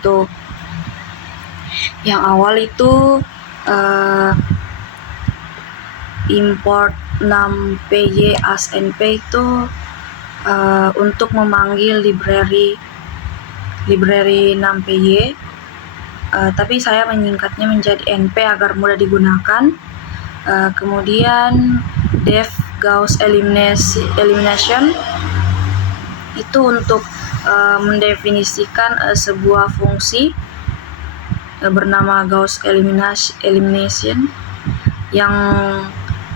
untuk yang awal itu import 6py as np itu untuk memanggil library 6py, tapi saya menyingkatnya menjadi np agar mudah digunakan. Kemudian def Gauss elimination itu untuk mendefinisikan sebuah fungsi bernama Gauss elimination yang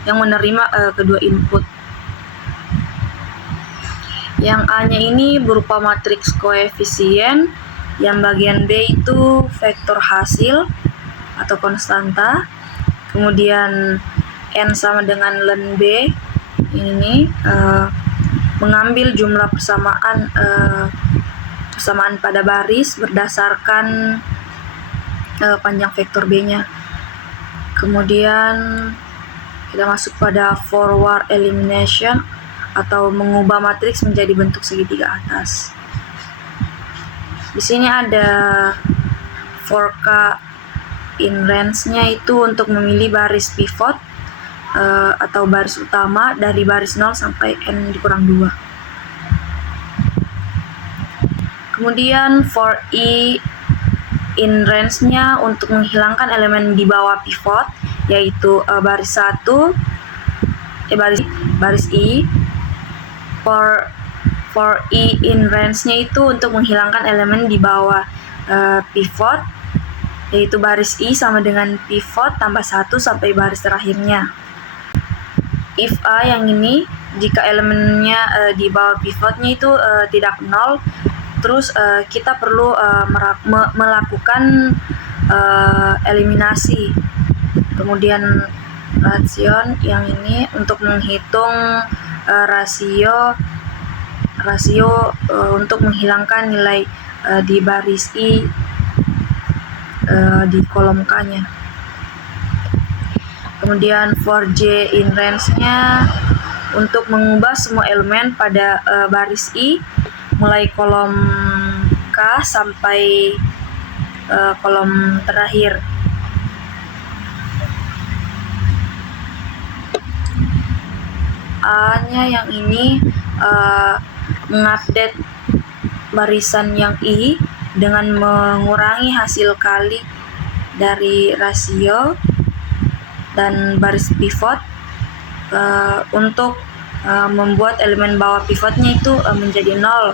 menerima kedua input. Yang A-nya ini berupa matriks koefisien, yang bagian B itu vektor hasil atau konstanta. Kemudian N sama dengan len B ini mengambil jumlah persamaan pada baris berdasarkan panjang vektor B-nya. Kemudian kita masuk pada forward elimination atau mengubah matriks menjadi bentuk segitiga atas. Di sini ada for k in range-nya itu untuk memilih baris pivot atau baris utama dari baris 0 sampai n dikurang 2. Kemudian for i in range-nya untuk menghilangkan elemen di bawah pivot, yaitu baris 1 baris i. For i in range-nya itu untuk menghilangkan elemen di bawah pivot, yaitu baris i sama dengan pivot tambah 1 sampai baris terakhirnya. If a yang ini, jika elemennya di bawah pivotnya itu tidak 0, terus kita perlu melakukan eliminasi. Kemudian ration yang ini untuk menghitung rasio untuk menghilangkan nilai di baris i di kolom k-nya. Kemudian for j in range-nya untuk mengubah semua elemen pada baris i mulai kolom k sampai kolom terakhir. A-nya yang ini mengupdate barisan yang i dengan mengurangi hasil kali dari rasio dan baris pivot untuk membuat elemen bawah pivotnya itu menjadi 0.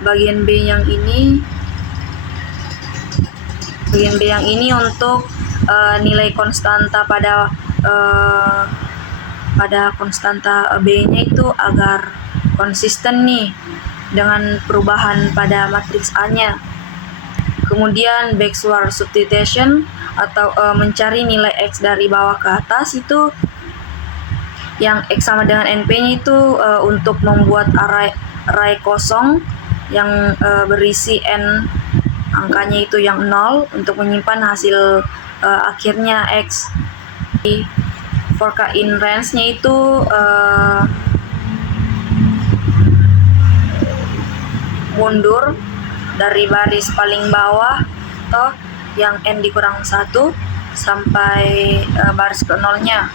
Bagian B yang ini untuk nilai konstanta pada konstanta B-nya itu agar konsisten nih dengan perubahan pada matriks A-nya. Kemudian backward substitution atau mencari nilai X dari bawah ke atas itu yang X sama dengan NP-nya itu untuk membuat array kosong yang berisi N angkanya itu yang 0 untuk menyimpan hasil akhirnya X. For k in range-nya itu mundur dari baris paling bawah atau yang n dikurang 1 sampai baris ke 0-nya.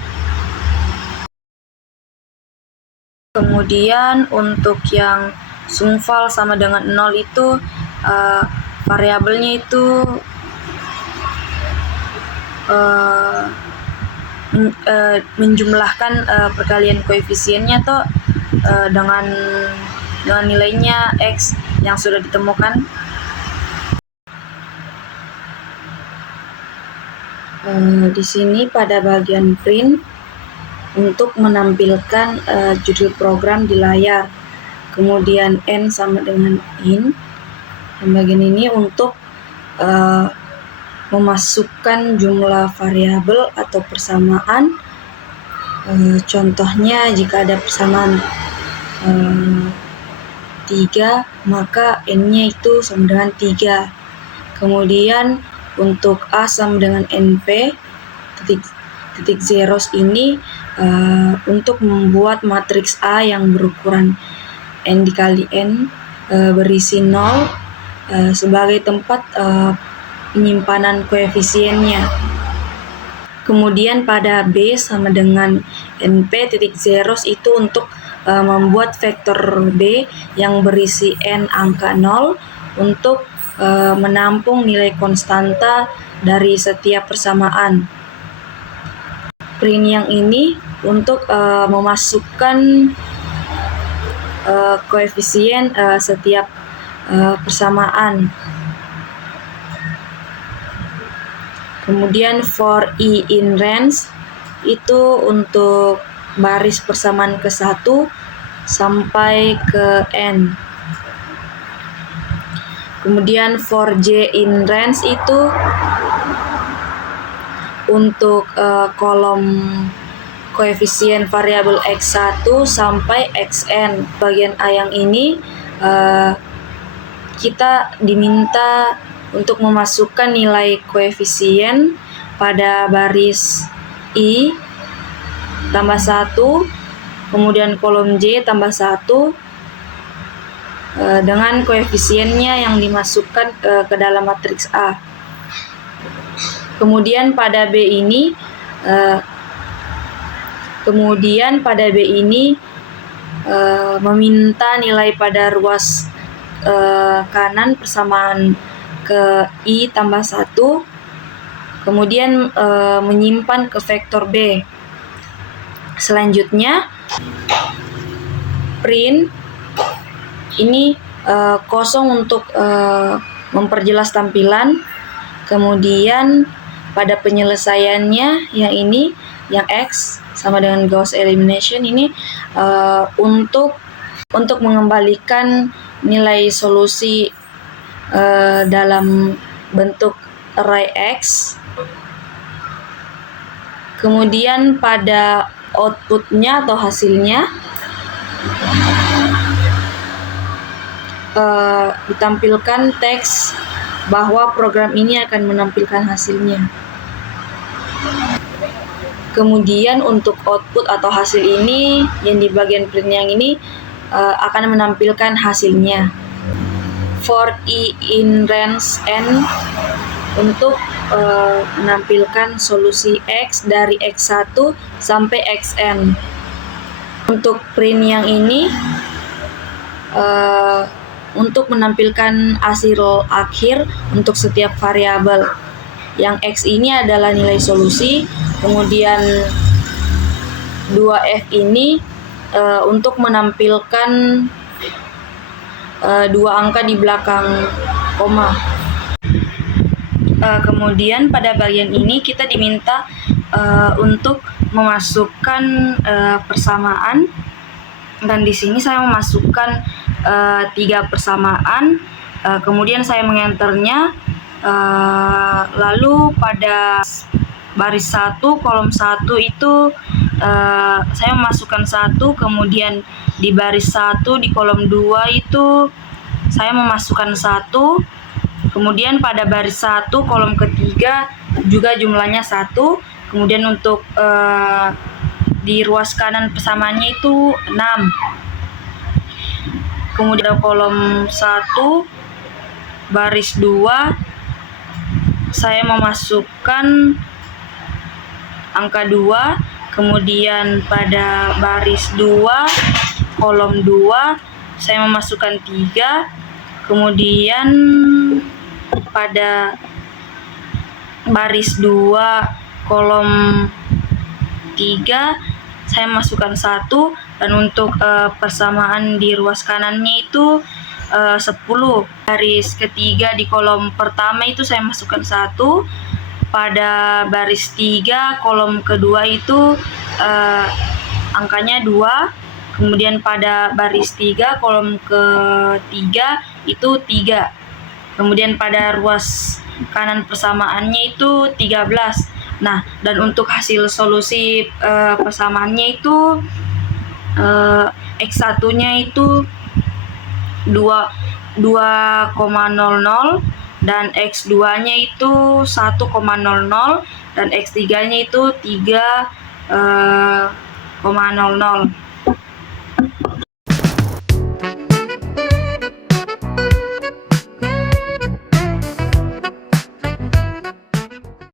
Kemudian untuk yang sumval sama dengan 0 itu variabelnya itu menjumlahkan perkalian koefisiennya tuh dengan nilainya X yang sudah ditemukan. Di sini pada bagian print untuk menampilkan judul program di layar, kemudian N sama dengan in. Yang bagian ini untuk memasukkan jumlah variabel atau persamaan. Contohnya jika ada persamaan 3, maka N-nya itu sama dengan 3. Kemudian untuk A sama dengan NP titik zeros ini untuk membuat matriks A yang berukuran N dikali N berisi 0 sebagai tempat penyimpanan koefisiennya. Kemudian pada B sama dengan NP titik zeros itu untuk membuat vektor B yang berisi n angka 0 untuk menampung nilai konstanta dari setiap persamaan. Print yang ini untuk memasukkan koefisien setiap persamaan. Kemudian for I in range itu untuk baris persamaan ke-1 sampai ke N. Kemudian for J in range itu untuk kolom koefisien variabel X1 sampai Xn. Bagian A yang ini kita diminta untuk memasukkan nilai koefisien pada baris I tambah 1, kemudian kolom J tambah 1 dengan koefisiennya yang dimasukkan ke dalam matriks A. Kemudian pada B ini meminta nilai pada ruas kanan persamaan ke I tambah 1, kemudian menyimpan ke vektor B. Selanjutnya print ini kosong untuk memperjelas tampilan. Kemudian pada penyelesaiannya yang ini, yang X sama dengan Gauss elimination ini untuk mengembalikan nilai solusi dalam bentuk array X. Kemudian pada outputnya atau hasilnya ditampilkan teks bahwa program ini akan menampilkan hasilnya. Kemudian untuk output atau hasil ini yang di bagian print yang ini akan menampilkan hasilnya. For I in range N untuk menampilkan solusi X dari X1 sampai Xn. Untuk print yang ini untuk menampilkan hasil akhir untuk setiap variabel. Yang X ini adalah nilai solusi, kemudian 2F ini untuk menampilkan dua angka di belakang koma. Kemudian pada bagian ini kita diminta untuk memasukkan persamaan, dan di sini saya memasukkan 3 persamaan, kemudian saya mengenternya, lalu pada baris 1 kolom 1 itu saya memasukkan 1, kemudian di baris 1 di kolom 2 itu saya memasukkan 1, kemudian pada baris 1 kolom ketiga juga jumlahnya 1, kemudian untuk di ruas kanan persamaannya itu 6. Kemudian kolom 1 baris 2 saya memasukkan angka 2, kemudian pada baris 2 kolom 2 saya memasukkan 3, kemudian pada baris 2 kolom 3 saya masukkan 1, dan untuk persamaan di ruas kanannya itu 10. Baris ketiga di kolom pertama itu saya masukkan 1, pada baris 3 kolom kedua itu angkanya 2, kemudian pada baris 3 kolom ketiga itu 3, kemudian pada ruas kanan persamaannya itu 13. Nah, dan untuk hasil solusi persamaannya itu X1-nya itu 2,00 dan X2-nya itu 1,00 dan X3-nya itu 3,00.